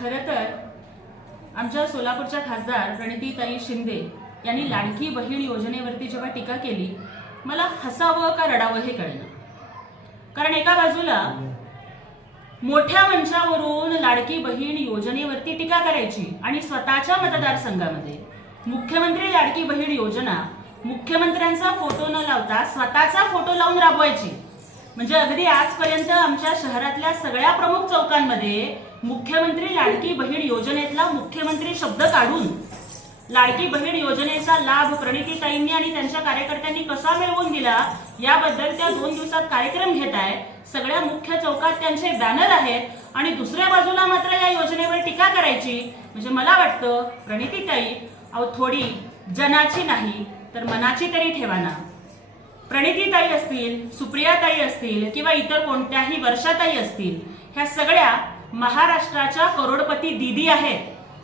खरं तर आमच्या सोलापूरच्या खासदार प्रणितीताई शिंदे यांनी लाडकी बहीण योजनेवरती जेव्हा टीका केली, मला हसावं का रडावं हे कळेना. कारण एका बाजूला मोठ्या मंचावरून लाडकी बहीण योजनेवरती टीका करायची आणि स्वतःच्या मतदारसंघामध्ये मुख्यमंत्री लाडकी बहीण योजना मुख्यमंत्र्यांचा फोटो न लावता स्वतःचा फोटो लावून राबवायची. म्हणजे अगदी आजपर्यंत आमच्या शहरातल्या सगळ्या प्रमुख चौकांमध्ये मुख्यमंत्री लाडकी बहीण योजनेतला मुख्यमंत्री शब्द काढून लाडकी बहीण योजनेचा लाभ प्रणितीताईंनी आणि त्यांच्या कार्यकर्त्यांनी कसा मिळवून दिला याबद्दल त्या 2 दिवसात कार्यक्रम घेत आहे. सगळ्या मुख्य चौकात त्यांचे बॅनर आहेत आणि दुसऱ्या बाजूला मात्र या योजनेवर टीका करायची. म्हणजे मला वाटतं प्रणितीताई थोडी जनाची नाही तर मनाची तरी ठेवा ना. प्रणितीताई असतील, सुप्रियाताई असतील किंवा इतर कोणत्याही वर्षाताई असतील, ह्या सगळ्या महाराष्ट्राच्या करोडपती दीदी आहेत.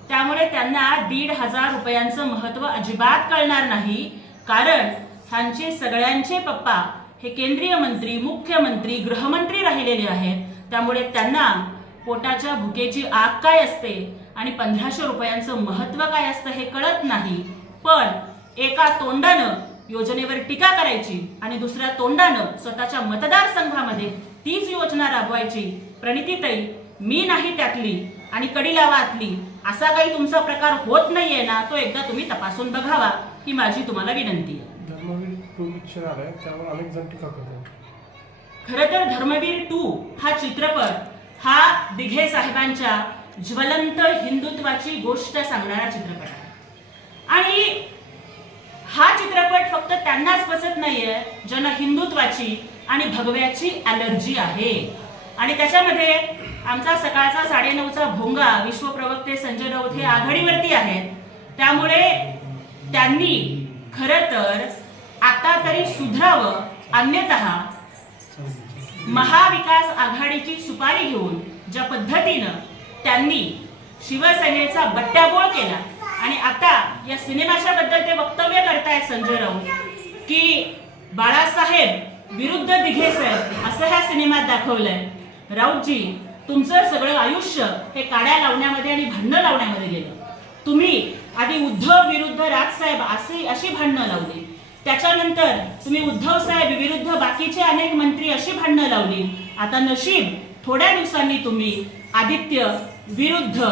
त्यामुळे त्यांना 1,500 रुपयांचं महत्व अजिबात कळणार नाही. कारण ह्यांचे सगळ्यांचे पप्पा हे केंद्रीय मंत्री, मुख्यमंत्री, गृहमंत्री राहिलेले आहेत. त्यामुळे त्यांना पोटाच्या भुकेची आग काय असते आणि 1,500 रुपयांचं महत्व काय असतं हे कळत नाही. पण एका तोंडानं योजनेवर टीका करायची आणि दुसऱ्या तोंडानं स्वतःच्या मतदारसंघामध्ये तीच योजना राबवायची. प्रणितीताई, मी नाही त्यातली आणि कडी लावातली असा काही तुमचा प्रकार होत नाहीये ना, तो एकदा तुम्ही तपासून बघावा ही माझी तुम्हाला विनंती आहे. धर्मवीर 2 पिक्चर आलाय, त्यावर अनेक जण टीका करतात. खरं तर धर्मवीर 2 हा चित्रपट हा दिघे साहेबांच्या ज्वलंत हिंदुत्वाची गोष्ट सांगणारा चित्रपट आहे. आणि हा चित्रपट फक्त त्यांनाच पसंत नाहीये ज्यांना हिंदुत्वाची आणि भगव्याची अलर्जी आहे. आणि त्याच्यामध्ये आमचा सकाळचा 9:30चा भोंगा विश्वप्रवक्ते संजय राऊत हे आघाडीवरती आहेत. त्यामुळे त्यांनी खरं तर आता तरी सुधरावं, अन्यतः महाविकास आघाडीची सुपारी घेऊन ज्या पद्धतीनं त्यांनी शिवसेनेचा बट्ट्याबोळ केला आणि आता या सिनेमाच्या बद्दल ते वक्तव्य करतायत संजय राऊत की बाळासाहेब विरुद्ध दिघे साहेब असं ह्या सिनेमात दाखवलंय. राऊतजी, तुमचं सगळं आयुष्य हे काड्या लावण्यामध्ये आणि भांडणं लावण्यामध्ये गेलं. तुम्ही आधी उद्धव विरुद्ध राजसाहेब अशी भांडणं लावली, त्याच्यानंतर तुम्ही उद्धव साहेब विरुद्ध बाकीचे अनेक मंत्री अशी भांडणं लावली. आता नशीब थोड्या दिवसांनी तुम्ही आदित्य विरुद्ध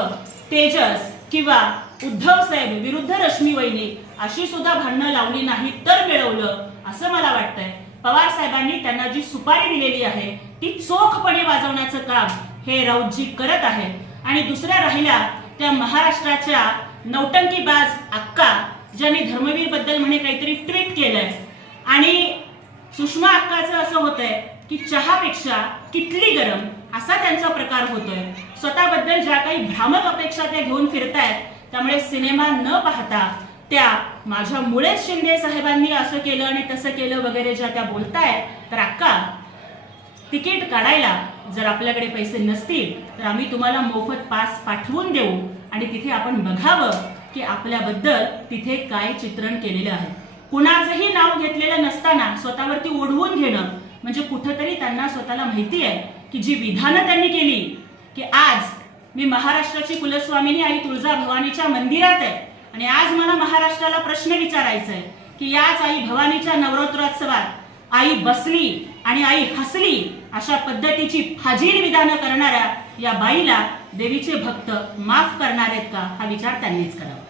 तेजस किंवा उद्धव साहेब विरुद्ध रश्मी वहिनी अशी सुद्धा भांडणं लावली नाही तर मिळवलं असं मला वाटतंय. पवार साहेबांनी त्यांना जी सुपारी दिलेली आहे ती चोखपणे वाजवण्याचं काम हे राऊतजी करत आहेत. आणि दुसऱ्या राहिल्या त्या महाराष्ट्राच्या नौटंकीबाज अक्का, ज्यांनी धर्मवीर बद्दल म्हणे काहीतरी ट्विट केलंय आणि सुषमा अक्काचं असं होतंय की चहापेक्षा किटली गरम असा त्यांचा प्रकार होतोय. स्वतःबद्दल ज्या काही भ्रामक अपेक्षा त्या घेऊन फिरतायत, त्यामुळे सिनेमा न पाहता त्या माझ्या मुळेच शिंदे साहेबांनी असं केलं आणि तसं केलं वगैरे ज्या त्या बोलतायत, तर अक्का तिकीट काढायला जर आपल्याकडे पैसे नसतील तर आम्ही तुम्हाला मोफत पास पाठवून देऊ आणि तिथे आपण बघावं की आपल्याबद्दल तिथे काय चित्रण केलेलं आहे. कुणाचंही नाव घेतलेलं नसताना स्वतःवरती ओढवून घेणं म्हणजे कुठंतरी त्यांना स्वतःला माहिती आहे की जी विधानं त्यांनी केली की आज मी महाराष्ट्राची कुलस्वामिनी आई तुळजाभवानीच्या मंदिरात आहे आणि आज मला महाराष्ट्राला प्रश्न विचारायचा आहे की याच आई भवानीच्या नवरात्रोत्सवात आई बसली आणि आई हसली अशा पद्धतीची फाजील विधानं करणाऱ्या या बाईला देवीचे भक्त माफ करणार आहेत का, हा विचार त्यांनीच करावा.